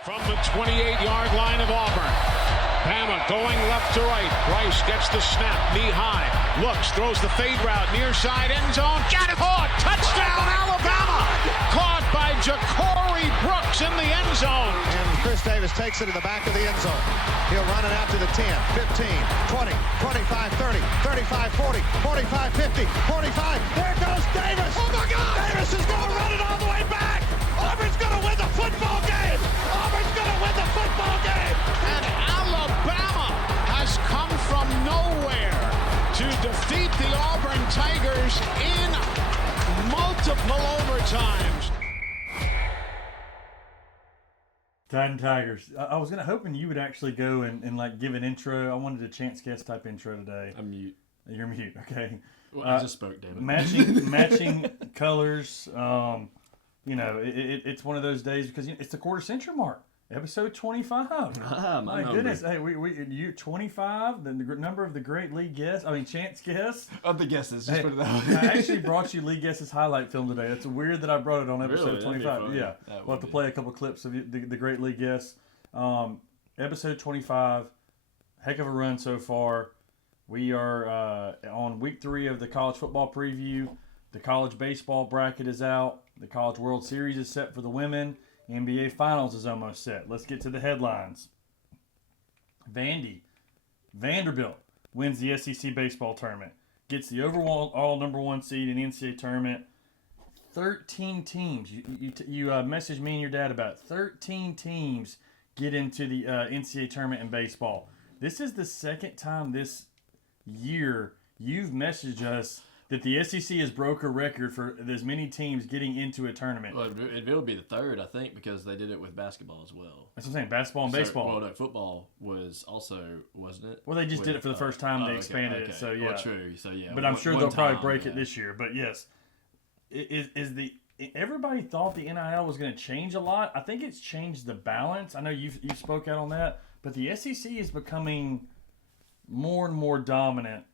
From the 28-yard line of Auburn. Bama going left to right. Bryce gets the snap, knee high. Looks, throws the fade route, near side end zone. Got it! Caught! Touchdown, Alabama! Caught by Ja'Cory Brooks in the end zone. And Chris Davis takes it to the back of the end zone. He'll run it out to the 10, 15, 20, 25, 30, 35, 40, 45, 50, 45. There goes Davis! Oh my God! Davis is going to run it all the way back! Auburn's going to win the football game! Auburn's going to win the football game! And Alabama has come from nowhere to defeat the Auburn Tigers in multiple overtimes. Titan Tigers. I was hoping you would actually go and like give an intro. I wanted a chance guest type intro today. I'm mute. You're mute. Okay. Well, I just spoke, damn it. Matching colors. You know, it's one of those days because it's the quarter century mark. Episode 25. My goodness. Hey, you 25, the number of the great league guests. I mean, chance guests. Of the guesses, just put it that way. I actually brought you league guests highlight film today. It's weird that I brought it on episode 25. Yeah. We'll have to play a couple clips of the great league guests. Episode 25. Heck of a run so far. We are on week 3 of the college football preview. The college baseball bracket is out. The College World Series is set for the women. NBA Finals is almost set. Let's get to the headlines. Vanderbilt wins the SEC baseball tournament. Gets the overall number 1 seed in the NCAA tournament. 13 teams. You messaged me and your dad about it. 13 teams get into the NCAA tournament in baseball. This is the second time this year you've messaged us that the SEC has broke a record for as many teams getting into a tournament. Well, it will be the third, I think, because they did it with basketball as well. That's what I'm saying, basketball and baseball. Well, no, football was also, wasn't it? Well, they just did it for the first time. They expanded it, so yeah. Well, true, so yeah. But I'm sure they'll probably break it this year. But yes, everybody thought the NIL was going to change a lot. I think it's changed the balance. I know you spoke out on that, but the SEC is becoming more and more dominant.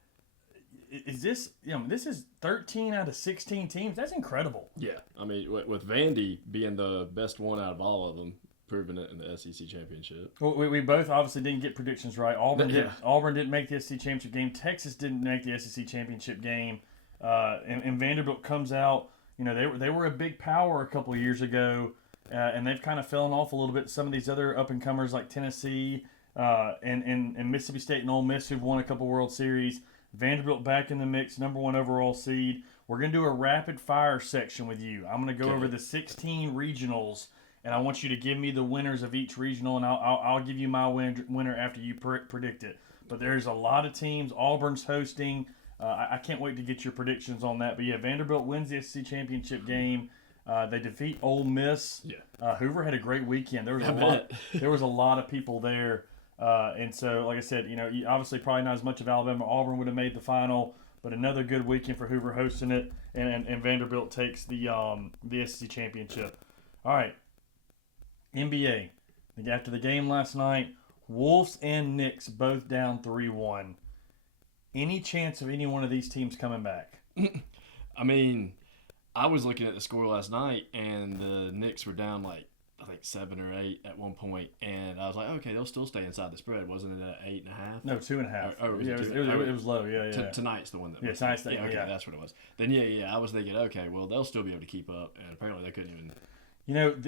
Is this, this is 13 out of 16 teams. That's incredible. Yeah. I mean, with Vandy being the best one out of all of them, proving it in the SEC championship. Well, we both obviously didn't get predictions right. Auburn didn't make the SEC championship game. Texas didn't make the SEC championship game. And Vanderbilt comes out. They were a big power a couple of years ago, and they've kind of fallen off a little bit. Some of these other up-and-comers like Tennessee and Mississippi State and Ole Miss who've won a couple World Series. Vanderbilt back in the mix, number 1 overall seed. We're going to do a rapid-fire section with you. I'm going to go over the 16 regionals, and I want you to give me the winners of each regional, and I'll give you my winner after you predict it. But there's a lot of teams. Auburn's hosting. I can't wait to get your predictions on that. But, yeah, Vanderbilt wins the SEC championship game. They defeat Ole Miss. Yeah. Hoover had a great weekend. There was a lot of people there. And so, like I said, obviously probably not as much of Alabama or Auburn would have made the final, but another good weekend for Hoover hosting it, and Vanderbilt takes the SEC championship. All right, NBA. After the game last night, Wolves and Knicks both down 3-1. Any chance of any one of these teams coming back? I mean, I was looking at the score last night, and the Knicks were down like, I think 7 or 8 at one point, and I was like, okay, they'll still stay inside the spread. Wasn't it at 8.5? No, 2.5. It was low. Yeah. Tonight's the one that. Tonight's the okay, that's what it was. Then I was thinking, okay, well they'll still be able to keep up, and apparently they couldn't even.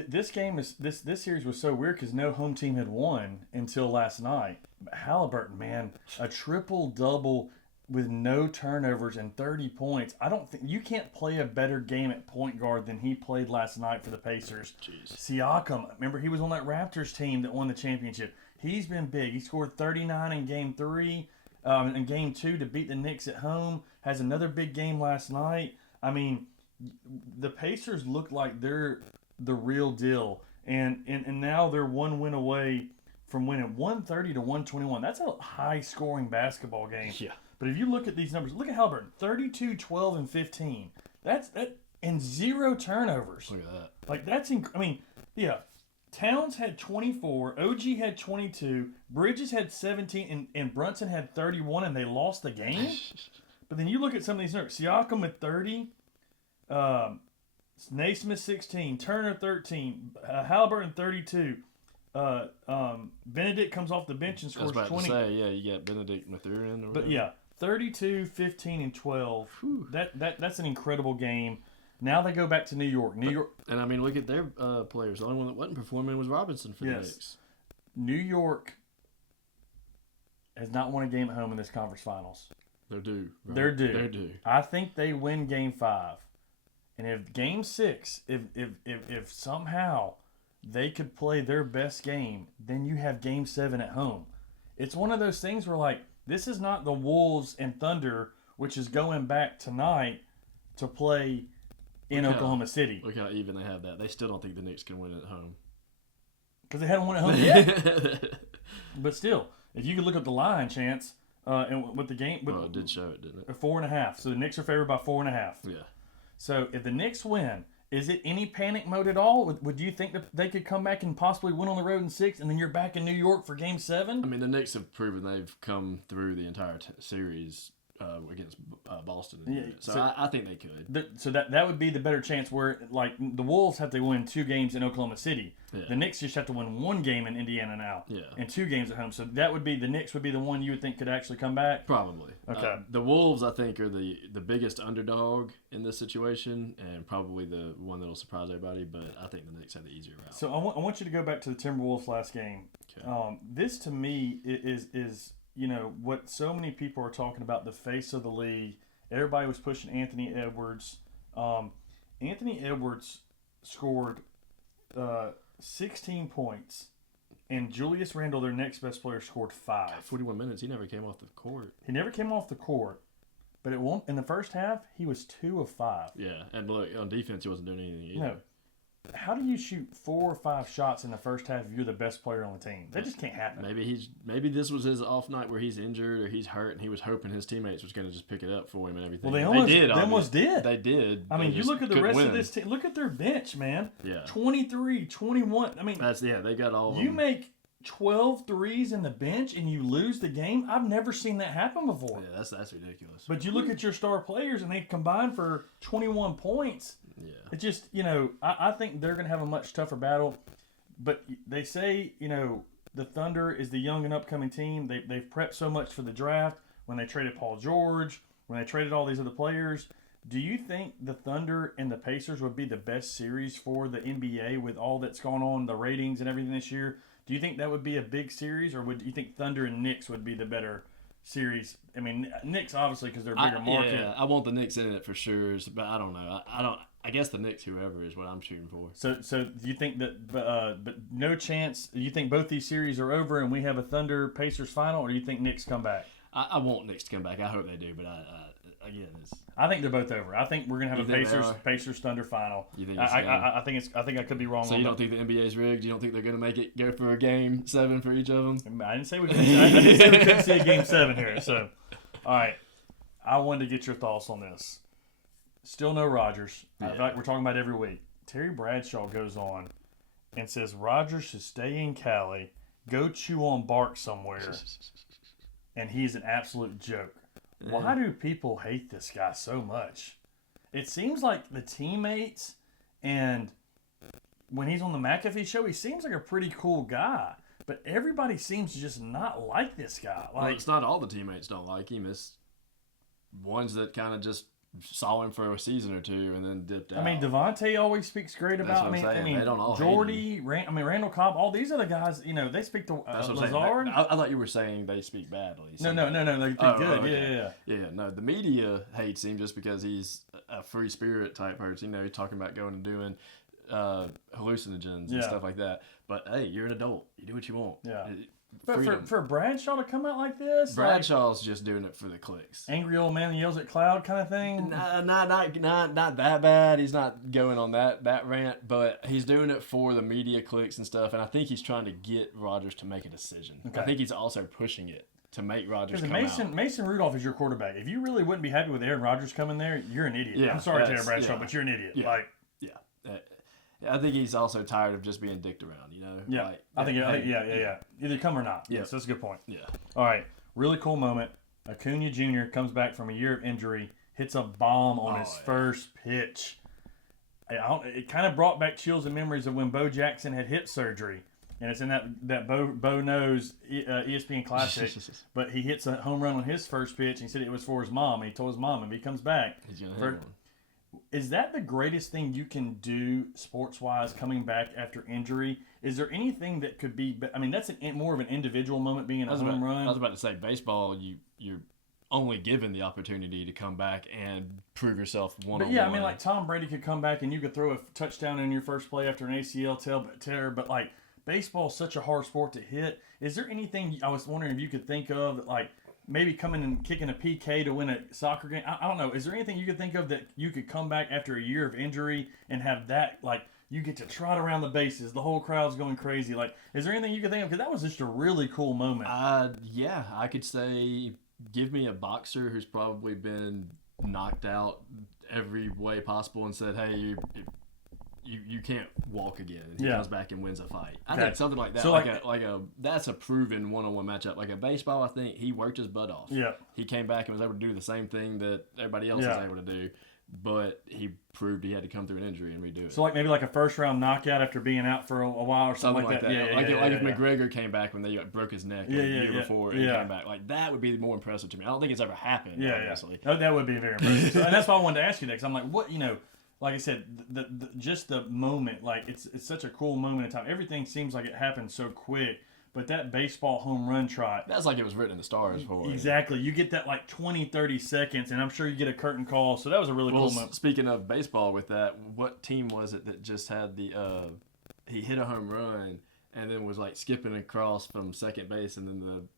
This game this series was so weird because no home team had won until last night. But Halliburton, man, a triple double with no turnovers and 30 points. I don't think you can't play a better game at point guard than he played last night for the Pacers. Jeez. Siakam, remember he was on that Raptors team that won the championship. He's been big. He scored 39 in Game 3, in Game 2 to beat the Knicks at home. Has another big game last night. I mean, the Pacers look like they're the real deal, and now they're one win away from winning 130 to 121. That's a high-scoring basketball game. Yeah. But if you look at these numbers, look at Halliburton, 32, 12, and 15. That's and 0 turnovers. Look at that. Like that's Towns had 24, OG had 22, Bridges had 17, and Brunson had 31, and they lost the game. But then you look at some of these numbers: Siakam with 30, Naismith 16, Turner 13, Halliburton 32. Benedict comes off the bench and I was scores about 20. to say, yeah, you got Benedict Mathurin. Or But yeah, 32, 15, and 12. That's an incredible game. Now they go back to New York. And I mean, look at their players. The only one that wasn't performing was Robinson for the Knicks. New York has not won a game at home in this conference finals. They're due. Right? They're due. They're due. I think they win Game 5, and if Game 6, if somehow they could play their best game, then you have Game 7 at home. It's one of those things where, like, this is not the Wolves and Thunder, which is going back tonight to play in Oklahoma City. Look how even they have that. They still don't think the Knicks can win at home. Because they haven't won at home yet. But still, if you could look up the line, Chance, and with the game, It did show it, didn't it? 4.5. So the Knicks are favored by 4.5. Yeah. So if the Knicks win, is it any panic mode at all? Would you think that they could come back and possibly win on the road in 6, and then you're back in New York for Game 7? I mean, the Knicks have proven they've come through the entire series against Boston. So I think they could. So that would be the better chance where, like, the Wolves have to win 2 games in Oklahoma City. Yeah. The Knicks just have to win 1 game in Indiana now. Yeah. And 2 games at home. So that would be, the Knicks would be the one you would think could actually come back? Probably. Okay. The Wolves, I think, are the biggest underdog in this situation and probably the one that will surprise everybody, but I think the Knicks have the easier route. So I want you to go back to the Timberwolves last game. Okay. This, to me, is what so many people are talking about, the face of the league. Everybody was pushing Anthony Edwards. Anthony Edwards scored 16 points, and Julius Randle, their next best player, scored 5. 41 minutes. He never came off the court. He never came off the court, but in the first half, he was 2 of 5. Yeah, and look, on defense, he wasn't doing anything either. No. How do you shoot 4 or 5 shots in the first half if you're the best player on the team? That just can't happen. Maybe this was his off night where he's injured or he's hurt, and he was hoping his teammates was going to just pick it up for him and everything. Well, they almost did. They did. I mean, you look at the rest win. of this team. Look at their bench, man. Yeah. 23, 21. I mean, they got all of them. You make 12 threes in the bench and you lose the game. I've never seen that happen before. Yeah, that's ridiculous. But you look at your star players and they combine for 21 points. Yeah. It just, I think they're going to have a much tougher battle. But they say, the Thunder is the young and upcoming team. They've prepped so much for the draft when they traded Paul George, when they traded all these other players. Do you think the Thunder and the Pacers would be the best series for the NBA with all that's going on, the ratings and everything this year? Do you think that would be a big series, or would you think Thunder and Knicks would be the better series? I mean, Knicks obviously because they're a bigger market. Yeah, I want the Knicks in it for sure, but I don't know. I guess the Knicks, whoever, is what I'm shooting for. So do you think that, but no chance? Do you think both these series are over and we have a Thunder Pacers final, or do you think Knicks come back? I want Knicks to come back. I hope they do, but I think they're both over. I think we're gonna have a Pacers Thunder final. You think? I think I could be wrong. So you don't think the NBA's rigged? You don't think they're gonna make it go for a game 7 for each of them? I didn't say we couldn't see a game 7 here. So, all right, I wanted to get your thoughts on this. Still no Rodgers. I feel like we're talking about every week. Terry Bradshaw goes on and says Rodgers should stay in Cali, go chew on bark somewhere, and he's an absolute joke. Why do people hate this guy so much? It seems like the teammates, and when he's on the McAfee show, he seems like a pretty cool guy. But everybody seems to just not like this guy. Well, it's not all the teammates don't like him. It's ones that kind of just saw him for a season or 2 and then dipped out. I mean, Devontae always speaks great about. That's what I'm saying. They don't all Jordy, Randall Cobb, all these other guys. They speak to Lazard. I thought you were saying they speak badly. No, they speak good. Okay. Yeah. No, the media hates him just because he's a free spirit type person. He's talking about going and doing hallucinogens and stuff like that. But hey, you're an adult. You do what you want. Yeah. But for Bradshaw to come out like this, Bradshaw's just doing it for the clicks. Angry old man that yells at cloud kind of thing. Not that bad. He's not going on that rant, but he's doing it for the media clicks and stuff. And I think he's trying to get Rodgers to make a decision. Okay. I think he's also pushing it to make Rodgers come out. Mason Rudolph is your quarterback. If you really wouldn't be happy with Aaron Rodgers coming there, you're an idiot. Yeah, I'm sorry, Terry Bradshaw, but you're an idiot. Yeah. I think he's also tired of just being dicked around, Yeah, I think either come or not. Yeah, so that's a good point. Yeah. All right, really cool moment. Acuna Jr. comes back from a year of injury, hits a bomb on his first pitch. It kind of brought back chills and memories of when Bo Jackson had hip surgery. and it's in that Bo knows ESPN Classic. But he hits a home run on his first pitch. And he said it was for his mom. And he told his mom, if he comes back, he's gonna hit one. Is that the greatest thing you can do sports-wise, coming back after injury? Is there anything that could be? I mean, that's more of an individual moment, being a home run. I was about to say, baseball, you're only given the opportunity to come back and prove yourself one-on-one. But yeah, I mean, like Tom Brady could come back and you could throw a touchdown in your first play after an ACL tear, but like baseball is such a hard sport to hit. Is there anything I was wondering if you could think of that, like maybe coming and kicking a PK to win a soccer game? I don't know. Is there anything you could think of that you could come back after a year of injury and have that, like, you get to trot around the bases, the whole crowd's going crazy? Like, is there anything you could think of? Because that was just a really cool moment. Yeah, I could say, give me a boxer who's probably been knocked out every way possible and said, hey, you can't walk again. And he comes back and wins a fight. I think something like that. So that's a proven one-on-one matchup. Like a baseball, I think he worked his butt off. Yeah. He came back and was able to do the same thing that everybody else is able to do. But he proved he had to come through an injury and redo it. So, like maybe like a first-round knockout after being out for a while or something like that. If McGregor came back when they broke his neck the year before and he came back. Like, that would be more impressive to me. I don't think it's ever happened, obviously. Yeah. That would be very impressive. And that's why I wanted to ask you that, because I'm like, what, like I said, just the moment, like it's such a cool moment in time. Everything seems like it happened so quick. But that baseball home run trot. That's like it was written in the stars for Exactly. You get that like 20, 30 seconds, and I'm sure you get a curtain call. So that was a really cool moment. Speaking of baseball with that, what team was it that just had he hit a home run and then was like skipping across from second base, and then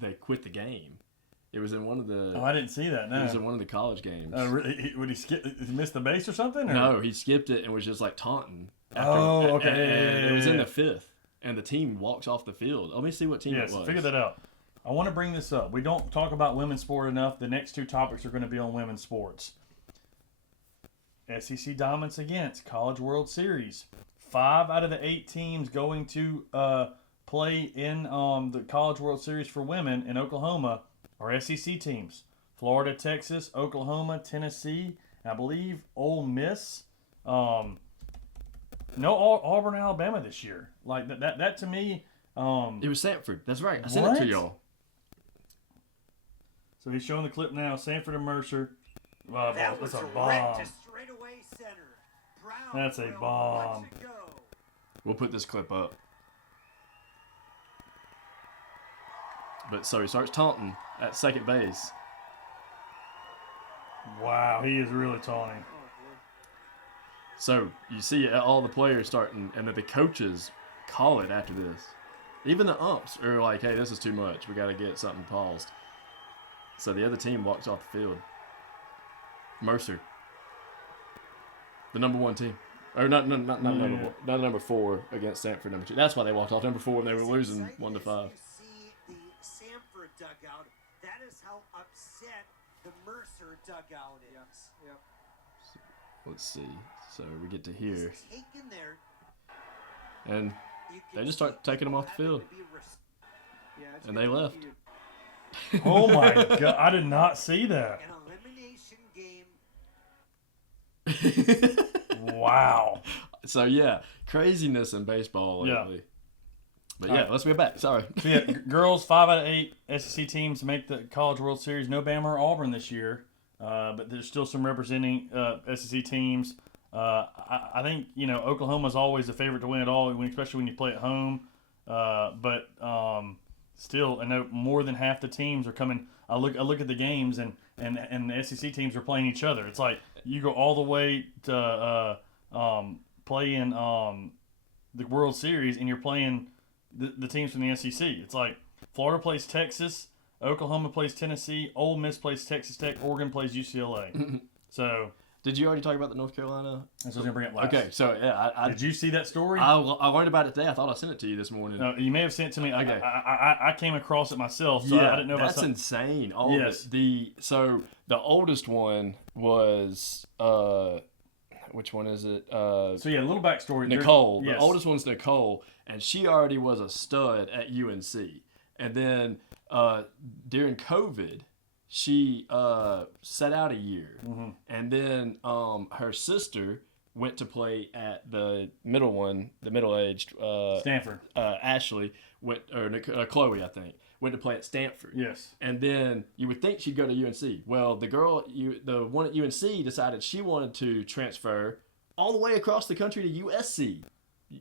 they quit the game? It was in one of the... Oh, I didn't see that, no. It was in one of the college games. Would he skip? Did he miss the base or something? Or? No, he skipped it and was just like taunting. Okay. It was in the fifth. And the team walks off the field. Let me see what team it was. Yes, figure that out. I want to bring this up. We don't talk about women's sport enough. The next two topics are going to be on women's sports. SEC dominance against College World Series. 5 out of the 8 teams going to play in the College World Series for women in Oklahoma are SEC teams. Florida, Texas, Oklahoma, Tennessee, and I believe Ole Miss. No Auburn, Alabama this year. Like that to me. It was Sanford. That's right. I sent it to y'all. So he's showing the clip now. Sanford and Mercer. That's a bomb. That's a bomb. We'll put this clip up. But so he starts taunting at second base. Wow, he is really taunting. So you see all the players starting, and then the coaches call it after this. Even the umps are like, hey, this is too much. We got to get something paused. So the other team walks off the field. Mercer. The number 1 team. Or not number 1. Not number 4 against Sanford number 2. That's why they walked off number 4 when they were losing 1-5. You see the Sanford dugout. That is how upset the Mercer dugout is. Yep. Let's see. So we get to here. And they just start taking them off the field. And they left. Oh my God. I did not see that. An elimination game. Wow. So yeah, craziness in baseball lately. Yeah. But yeah, let's get back. Sorry. So yeah, girls, 5 out of 8 SEC teams make the College World Series. No Bama or Auburn this year. But there's still some representing SEC teams. I think, Oklahoma's always the favorite to win it all, especially when you play at home. But still, I know more than half the teams are coming. I look at the games, and the SEC teams are playing each other. It's like you go all the way to play in the World Series, and you're playing the teams from the SEC. It's like Florida plays Texas, Oklahoma plays Tennessee, Ole Miss plays Texas Tech, Oregon plays UCLA. So, did you already talk about the North Carolina? That's what I was going to bring up last. Okay, so yeah, did you see that story? I learned about it today. I thought I sent it to you this morning. No, you may have sent it to me. Okay. I came across it myself, so I didn't know. That's insane. Yes. So the oldest one was which one is it? So yeah, a little backstory. Nicole. Yes. The oldest one's Nicole, and she already was a stud at UNC. And then during COVID, she sat out a year, and then her sister went to play at the middle-aged Stanford. Ashley Chloe, I think, went to play at Stanford. Yes. And then you would think she'd go to UNC. Well, the one at UNC decided she wanted to transfer all the way across the country to USC.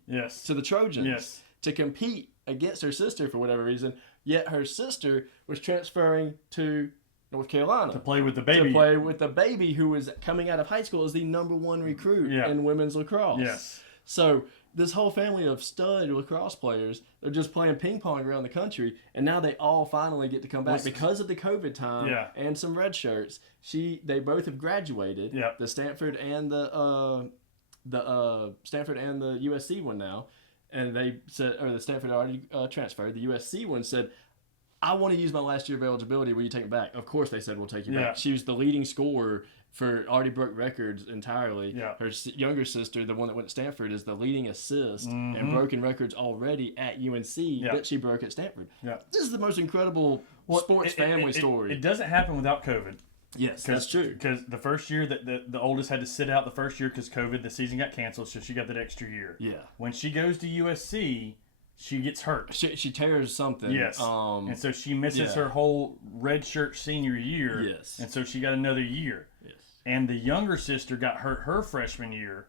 Yes. To the Trojans. Yes. To compete against her sister for whatever reason. Yet her sister was transferring to North Carolina. To play with the baby. To play with the baby who was coming out of high school as the #1 recruit in women's lacrosse. Yes. So this whole family of stud lacrosse players, they're just playing ping pong around the country, and now they all finally get to come back because of the COVID time and some red shirts. They both have graduated. Yeah. The Stanford and the USC one now, and they said, or the Stanford already transferred. The USC one said, I want to use my last year of eligibility. Will you take it back? Of course, they said, we'll take you back. She was the leading scorer already broke records entirely. Yeah. Her younger sister, the one that went to Stanford, is the leading assist and broken records already at UNC that she broke at Stanford. Yeah. This is the most incredible sports family story. It doesn't happen without COVID. Yes, that's true. Because the first year that the oldest had to sit out the first year because COVID, the season got canceled, so she got that extra year. Yeah. When she goes to USC, she gets hurt. She tears something. Yes. And so she misses her whole redshirt senior year. Yes. And so she got another year. Yes. And the younger sister got hurt her freshman year,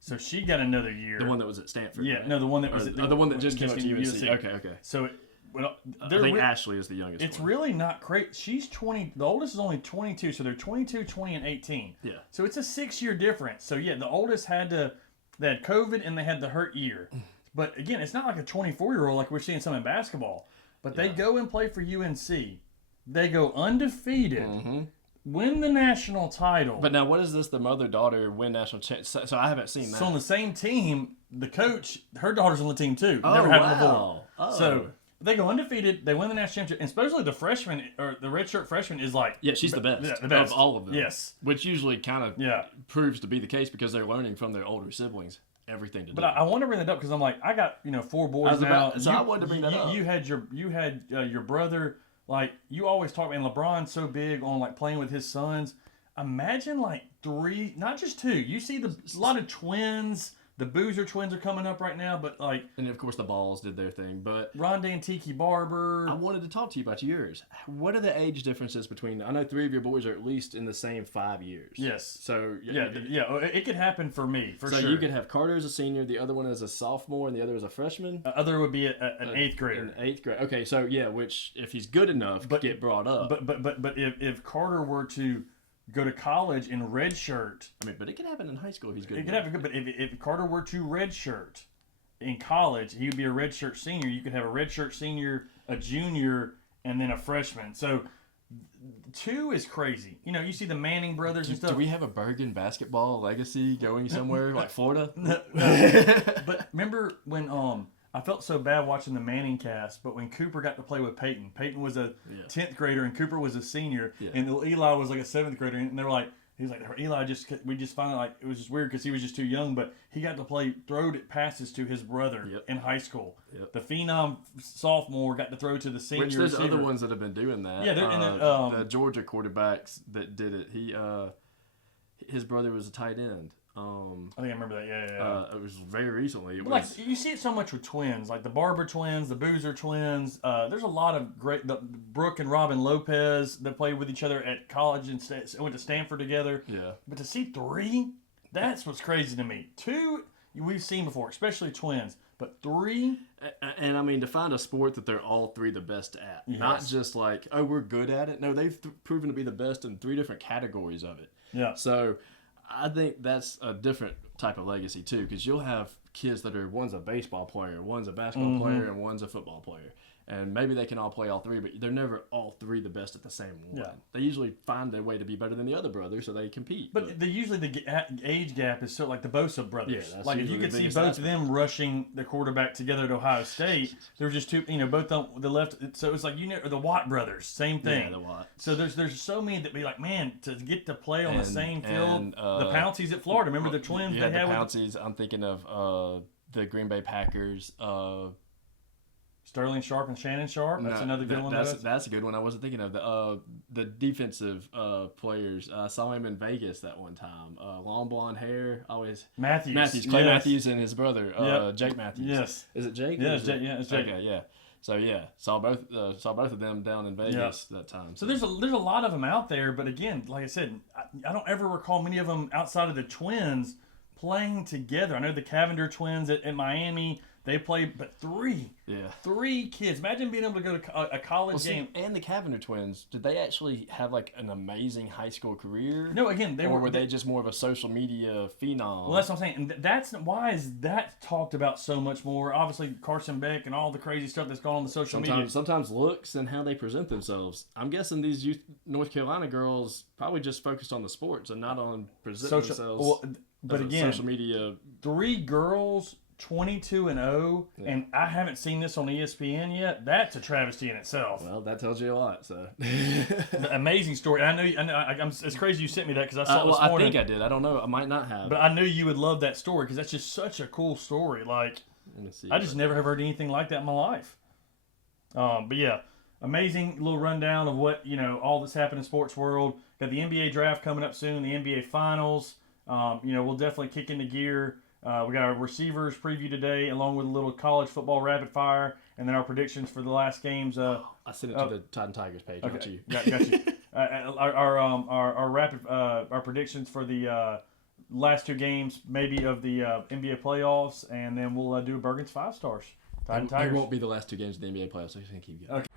so she got another year. The one that was at Stanford. Yeah. Right? No, the one that was the one that just came up to UNC. Okay. So I think Ashley is the youngest. It's one. really not great. She's 20. The oldest is only 22, so they're 22, 20, and 18. Yeah. So it's a 6-year difference. So yeah, the oldest they had COVID and they had the hurt year. But again, it's not like a 24-year-old like we're seeing some in basketball. But they go and play for UNC. They go undefeated, win the national title. But now, what is this? The mother-daughter win national championship. So I haven't seen that. So on the same team, the coach, her daughter's on the team too. Oh, Never happened wow. before. So they go undefeated. They win the national championship. And especially the freshman, or the redshirt freshman, is like... Yeah, she's the best, the best of all of them. Yes. Which usually kind of proves to be the case because they're learning from their older siblings everything to do. But I want to bring that up because I'm like, I got 4 boys now. So I wanted to bring that up. You had your brother, like, you always talk, and LeBron's so big on like playing with his sons. Imagine like 3, not just 2. You see a lot of twins. The Boozer twins are coming up right now, but like... And of course the Balls did their thing, but... Rondé and Tiki Barber. I wanted to talk to you about yours. What are the age differences between... I know 3 of your boys are at least in the same 5 years. Yes. So... Yeah, it could happen for me, for sure. So you could have Carter as a senior, the other one as a sophomore, and the other as a freshman? The other would be an 8th grader. An 8th grade. Okay, so yeah, which, if he's good enough, could get brought up. But if Carter were to go to college in redshirt... I mean, but it could happen in high school if he's good. It could happen, but if Carter were to redshirt in college, he would be a redshirt senior. You could have a redshirt senior, a junior, and then a freshman. So 2 is crazy. You see the Manning brothers and stuff. Do we have a Burgin basketball legacy going somewhere like Florida? No. But remember when I felt so bad watching the Manning cast, but when Cooper got to play with Peyton was a 10th grader and Cooper was a senior, and Eli was like a 7th grader, and they were like, he's like, Eli we just found out, like, it was just weird because he was just too young, but he got to throw passes to his brother in high school. Yep. The phenom sophomore got to throw to the senior. Which there's receiver. other ones that have been doing that. Yeah, the Georgia quarterbacks that did it. His brother was a tight end. I think I remember that. Yeah. It was very recently. Like, you see it so much with twins, like the Barber twins, the Boozer twins. There's a lot of great. The Brooke and Robin Lopez that played with each other at college and went to Stanford together. Yeah. But to see 3, that's what's crazy to me. 2, we've seen before, especially twins. But 3, and I mean, to find a sport that they're all 3 the best at, not just like, oh, we're good at it. No, they've proven to be the best in 3 different categories of it. Yeah. So I think that's a different type of legacy too, because you'll have kids that are, one's a baseball player, one's a basketball player, and one's a football player. And maybe they can all play all 3, but they're never all 3 the best at the same one. Yeah. They usually find their way to be better than the other brother, so they compete. But usually the age gap is so, like the Bosa brothers. Yeah, like if you could see both of them rushing the quarterback together at Ohio State, there were just 2, both on the left. So it's like, or the Watt brothers, same thing. Yeah, the Watt. So there's so many that be like, man, to get to play on the same field. The Pounceys at Florida, remember the twins they had? The Pounceys. I'm thinking of the Green Bay Packers. Sterling Sharp and Shannon Sharp. That's another good one. That's a good one. I wasn't thinking of the defensive players. I saw him in Vegas that one time. Long blonde hair, always Matthews, Clay Matthews, and his brother, Jake Matthews. Yes, is it Jake? Yeah, it's Jake. Yeah, it's Jake. Okay, yeah. So yeah, saw both of them down in Vegas that time. So there's a lot of them out there, but again, like I said, I don't ever recall many of them outside of the twins playing together. I know the Cavender twins at Miami. They played, but three kids. Imagine being able to go to a college game. And the Cavender twins, did they actually have like an amazing high school career? No, again, were they just more of a social media phenom? Well, that's what I'm saying. And that's why is that talked about so much more. Obviously, Carson Beck and all the crazy stuff that's gone on the social media. Sometimes looks and how they present themselves. I'm guessing these North Carolina girls probably just focused on the sports and not on presenting themselves. Well, but again, social media. 3 girls. 22-0, and I haven't seen this on ESPN yet. That's a travesty in itself. Well, that tells you a lot. So, amazing story. I know. It's crazy you sent me that because I saw it this morning. I think I did. I don't know. I might not have. But I knew you would love that story because that's just such a cool story. Like, I just never have heard anything like that in my life. But yeah, amazing little rundown of what all that's happened in sports world. Got the NBA draft coming up soon. The NBA finals. We'll definitely kick into gear. We got our receivers preview today, along with a little college football rapid fire, and then our predictions for the last games. I sent it to the Titan Tigers page. Okay. Not you. Got you. Our predictions for the last 2 games, maybe of the NBA playoffs, and then we'll do a Burgin's 5 stars. Titan Tigers. It won't be the last 2 games of the NBA playoffs, so you can keep going. Okay.